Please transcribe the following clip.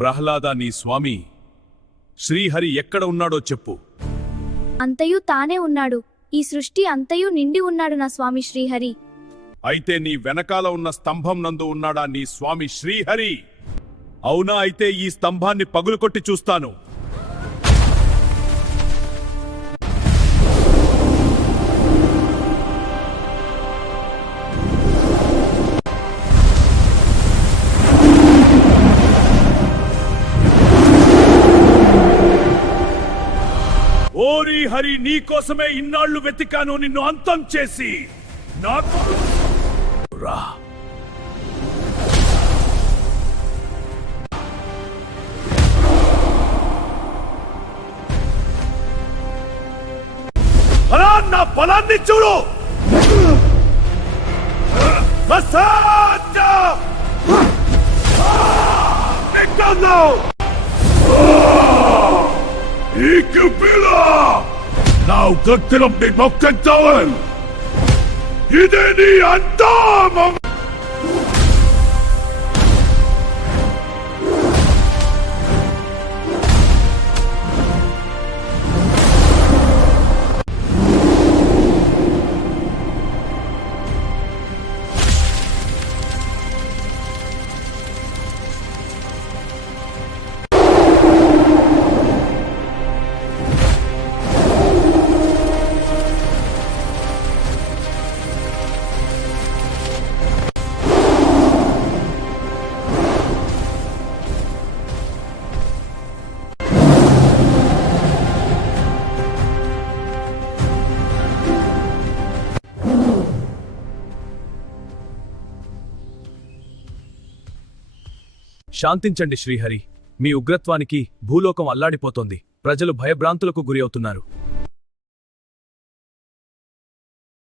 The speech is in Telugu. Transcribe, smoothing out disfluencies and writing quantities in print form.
ప్రహ్లాద, నీ స్వామి శ్రీహరి ఎక్కడ ఉన్నాడో చెప్పు. అంతయు తానే ఉన్నాడు. ఈ సృష్టి అంతయు నిండి ఉన్నాడు నా స్వామి శ్రీహరి. అయితే నీ వెనకాల ఉన్న స్తంభం నందు ఉన్నాడా నీ స్వామి శ్రీహరి? అవునా? అయితే ఈ స్తంభాన్ని పగులుకొట్టి చూస్తాను. ఓరి హరి, నీకోసమే ఇన్నాళ్లు వెతికాను, నిన్ను అంతం చేసి నాకు రా. నా బలాన్ని చూడు. Nou drukte op die bokkentoren. Ieder die aan damen. శాంతించండి Srihari. మీ ఉగ్రత్వానికి భూలోకం అల్లాడిపోతోంది. ప్రజలు భయభ్రాంతులకు గురి అవుతున్నారు.